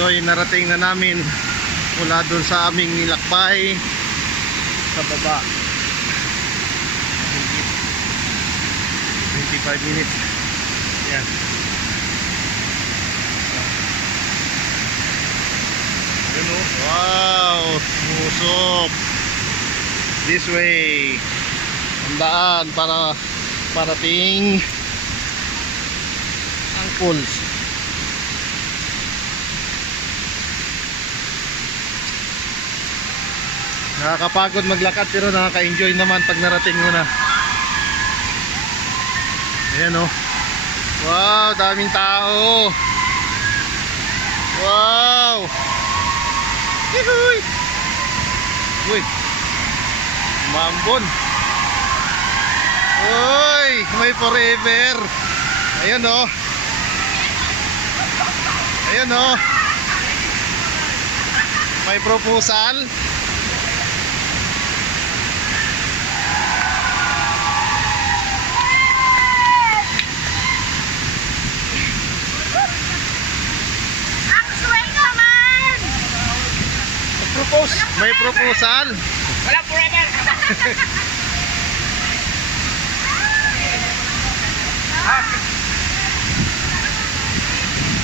So narating na namin mula dun sa aming nilakbay sa baba. 25 minutes. Yan. Yun, oh. Wow, musok. This way. Ang daan para parating ang pools. Nakakapagod maglakad pero nakaka-enjoy naman pag narating mo na. Ayan, oh. Wow, daming tao. Wow. Hihuy. Uy. Mambon. Uy, may forever. Ayan, oh. Ayan, oh. May proposal. May proposal. Wala forever.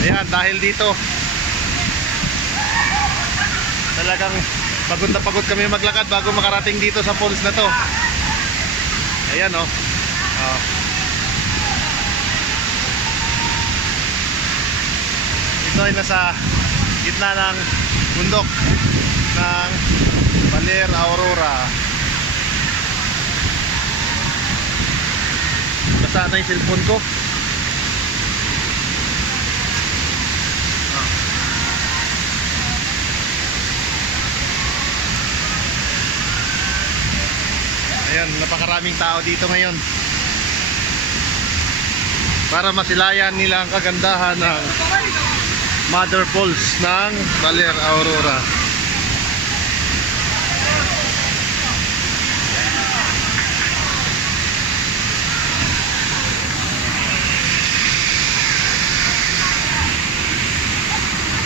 Ayan, dahil dito talagang pagod na pagod kami maglakad bago makarating dito sa falls na to. Ayan, oh. Oh. Ito ay nasa gitna ng bundok ng Baler Aurora. Basta na yung cellphone ko. Ayan, napakaraming tao dito ngayon para masilayan nila ang kagandahan ng Mother Falls ng Baler Aurora.